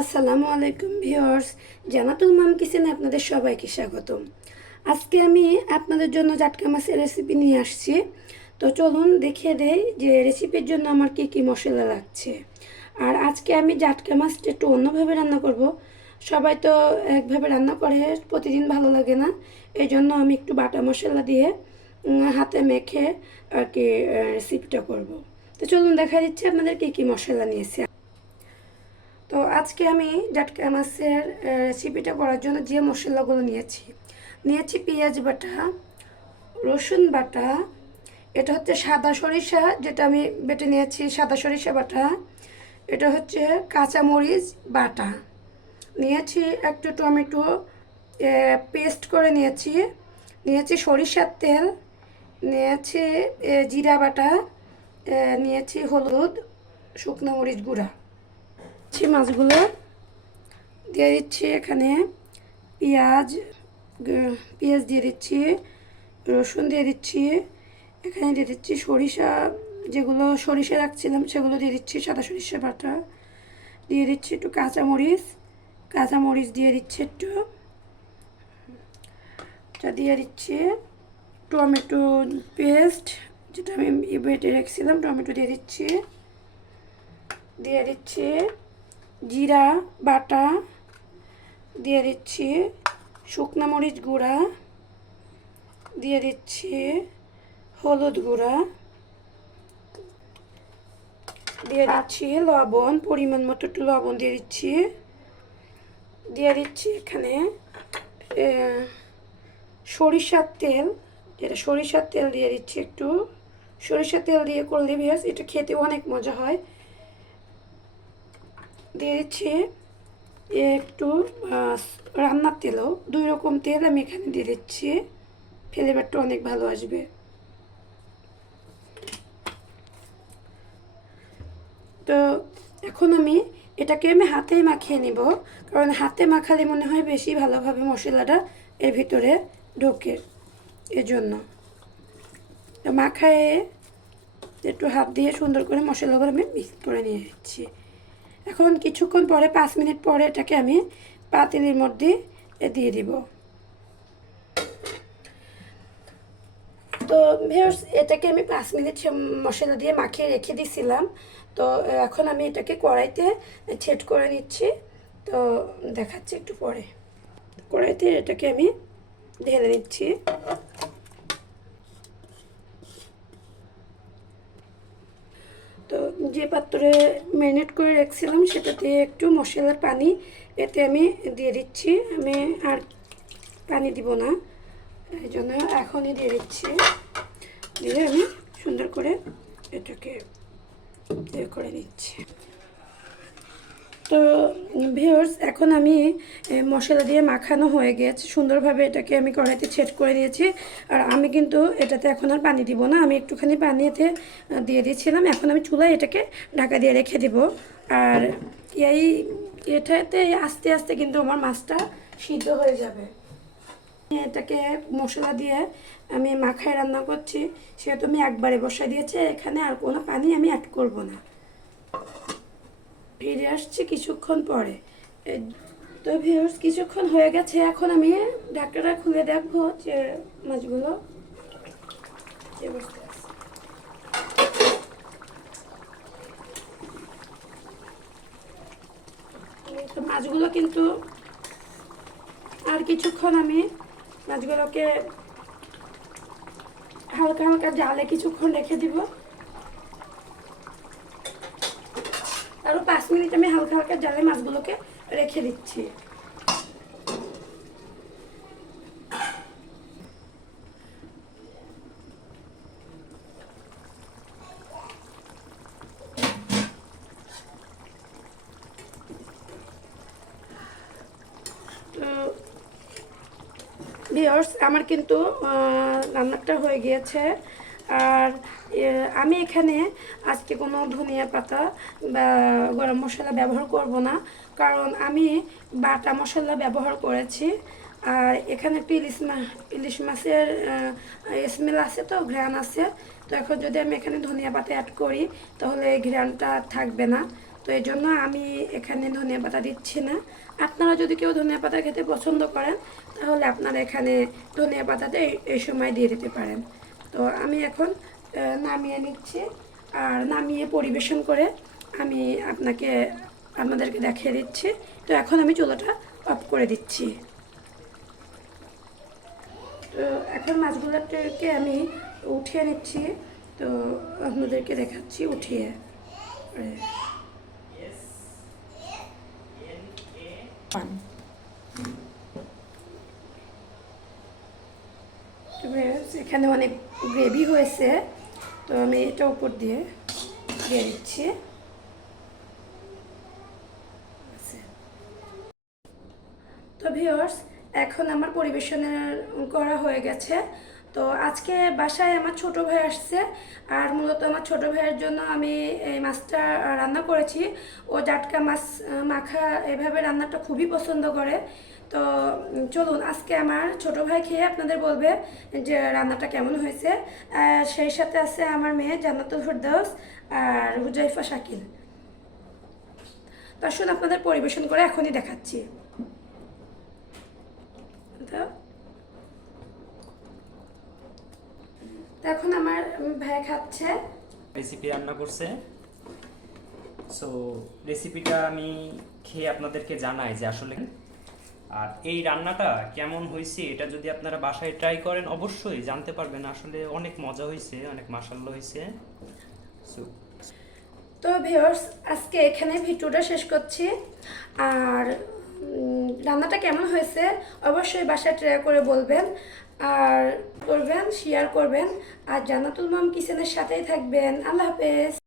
আসসালামু আলাইকুম ভিউয়ার্স, জান্নাতুল মাম কিচেনে আপনাদের সবাইকে স্বাগতম। আজকে আমি আপনাদের জন্য জাটকা মাছের রেসিপি নিয়ে আসছি। তো চলুন দেখিয়ে দেই যে রেসিপির জন্য আমার কি কি মশলা লাগছে। আর আজকে আমি জাটকা মাছটা একটু অন্যভাবে রান্না করব। সবাই তো একভাবে রান্না করে, প্রতিদিন ভালো লাগে না। এই জন্য আমি একটু বাটা মশলা দিয়ে হাতে মেখে আর কি রেসিপিটা করব। তো চলুন দেখা দিচ্ছি আপনাদের কি কি মশলা নিয়েছি। তো আজকে আমি জাটকা মাছের রেসিপিটা করার জন্য যে মশলাগুলো নিয়েছি পেঁয়াজ বাটা, রসুন বাটা, এটা হচ্ছে সাদা সরিষা যেটা আমি বেটে নিয়েছি, সাদা সরিষা বাটা, এটা হচ্ছে কাঁচামরিচ বাটা নিয়েছি, একটু টমেটো পেস্ট করে নিয়েছি সরিষার তেল, নিয়েছি জিরা বাটা, নিয়েছি হলুদ, শুকনো মরিচ গুঁড়া। মাছগুলো দিয়ে দিচ্ছি এখানে, পেঁয়াজ পেঁয়াজ দিয়ে দিচ্ছি, রসুন দিয়ে দিচ্ছি, এখানে দিয়ে দিচ্ছি সরিষা, যেগুলো সরিষা রাখছিলাম সেগুলো দিয়ে দিচ্ছি, সাদা সরিষা বাটা দিয়ে দিচ্ছি, একটু কাঁচামরিচ দিয়ে দিচ্ছি, একটু দিয়ে দিচ্ছি টমেটো পেস্ট যেটা আমি বেটে রেখেছিলাম, টমেটো দিয়ে দিচ্ছি জিরা বাটা, দিয়ে দিচ্ছি শুকনো মরিচ গুঁড়া, দিয়ে দিচ্ছি হলুদ গুঁড়া, দিয়ে দিচ্ছি লবণ, পরিমাণ মতো একটু লবণ দিয়ে দিচ্ছি এখানে সরিষার তেল, যেটা সরিষার তেল দিয়ে দিচ্ছি, একটু সরিষার তেল দিয়ে করলে বেশ এটা খেতে অনেক মজা হয়। দিয়ে দিচ্ছি একটু রান্নার তেলও, দুই রকম তেল আমি এখানে দিয়ে দিচ্ছি, ফ্লেভারটা অনেক ভালো আসবে। তো এখন এটাকে আমি হাতেই মাখিয়ে নিব, কারণ হাতে মাখালে মনে হয় বেশি ভালোভাবে মশলাটা এর ভিতরে ঢোকে, এজন্য তো মাখায়ে একটু হাত দিয়ে সুন্দর করে মশলাগুলো আমি মিক্স করে নিয়ে যাচ্ছি। এখন কিছুক্ষণ পরে 5 মিনিট পরে এটাকে আমি পাতিলের মধ্যে দিয়ে দিব। তো ভিউয়ার্স, এটাকে আমি 5 মিনিট মশলা দিয়ে মাখিয়ে রেখে দিয়েছিলাম। তো এখন আমি এটাকে কড়াইতে ছেট করে নিচ্ছি। তো দেখাচ্ছি একটু পরে। কড়াইতে এটাকে আমি ঢেলে নিচ্ছি। তো যে পাত্রে ম্যারিনেট করে রেখেছিলাম সেটাতে একটু মশলার পানি এতে আমি দিয়ে দিচ্ছি। আমি আর পানি দিব না, এই জন্য এখনই দিয়ে দিচ্ছি। দিয়ে আমি সুন্দর করে এটাকে করে নিচ্ছি। তো ভিউয়ার্স, এখন আমি মশলা দিয়ে মাখানো হয়ে গেছে, সুন্দরভাবে এটাকে আমি কড়াইতে ছেট করে দিয়েছি। আর আমি কিন্তু এটাতে এখন আর পানি দিব না, আমি একটুখানি পানিতে দিয়ে দিয়েছিলাম। এখন আমি চুলায় এটাকে ঢাকা দিয়ে রেখে দিব। আর এটাতে আস্তে আস্তে কিন্তু আমার মাছটা সিদ্ধ হয়ে যাবে। এটাকে মশলা দিয়ে আমি মাখায় রান্না করছি, সেহেতু আমি একবারে বসাই দিয়েছি, এখানে আর কোনো পানি আমি অ্যাড করব না। ফিরে আসছি কিছুক্ষণ পরে। তো ভিউয়ার্স, কিছুক্ষণ হয়ে গেছে, এখন আমি ঢাকনাটা খুলে দেখবো যে মাছগুলো যে অবস্থা আছে। তো মাছগুলো কিন্তু আর কিছুক্ষণ আমি মাছগুলোকে হালকা হালকা জালে কিছুক্ষণ রেখে দিব। আরও 5 মিনিট আমি হালকা হালকা জালে মাছগুলোকে রেখে দিচ্ছি। তো ভিউয়ার্স, আমার কিন্তু রান্নাটা হয়ে গিয়েছে। আর আমি এখানে আজকে কোনো ধনিয়া পাতা বা গরম মশলা ব্যবহার করব না, কারণ আমি বাটা মশলা ব্যবহার করেছি। আর এখানে একটু ইলিশ মাছের স্মেল আছে, তো ঘ্রাণ আছে। তো এখন যদি আমি এখানে ধনিয়া পাতা অ্যাড করি তাহলে এই ঘ্রাণটা থাকবে না। তো এই জন্য আমি এখানে ধনিয়া পাতা দিচ্ছি না। আপনারা যদি কেউ ধনিয়া পাতা খেতে পছন্দ করেন তাহলে আপনারা এখানে ধনিয়া পাতাটা এই সময় দিয়ে দিতে পারেন। তো আমি এখন নামিয়ে নিচ্ছি, আর নামিয়ে পরিবেশন করে আমি আপনাদেরকে দেখিয়ে দিচ্ছি। তো এখন আমি চুলাটা অফ করে দিচ্ছি। তো এখন মাছগুলোকে আমি উঠিয়ে নিচ্ছি, তো আপনাদেরকে দেখাচ্ছি উঠিয়ে। এখানে অনেক গ্রেভি হয়েছে, তো আমি এটা উপর দিয়ে দিচ্ছি। তো ভিউয়ার্স, এখন আমার পরিবেশনের করা হয়ে গেছে। তো আজকে বাসায় আমার ছোট ভাই আসছে, আর মূলত আমার ছোট ভাইয়ের জন্য আমি এই মাছটা রান্না করেছি। ও জাটকা মাছ মাখা এভাবে রান্নাটা খুবই পছন্দ করে। তো চলুন আজকে আমার ছোট ভাই খেয়ে আপনাদের বলবে যে রান্নাটা কেমন হয়েছে। সেই সাথে আছে আমার মেয়ে জান্নাতুল ফেরদৌস আর হুজাইফা শাকিল। তো আসুন আপনাদের পরিবেশন করে এখনই দেখাচ্ছি। এখন আমার ভাই খাচ্ছে। রেসিপি রান্না করছে। সো রেসিপিটা আমি খেয়ে আপনাদেরকে জানাই যে আসলে আর এই রান্নাটা কেমন হয়েছে, এটা যদি আপনারা বাসায় ট্রাই করেন অবশ্যই জানতে পারবেন আসলে অনেক মজা হয়েছে, অনেক মাশাআল্লাহ হয়েছে। সো তো ভিউয়ার্স, আজকে এখানে ভিডিওটা শেষ করছি। আর রান্নাটা কেমন হয়েছে অবশ্যই বাসায় ট্রাই করে বলবেন, আর শেয়ার করবেন, আর জান্নাতুল মম কিচেনের সাথেই থাকবেন। আল্লাহ হাফেজ।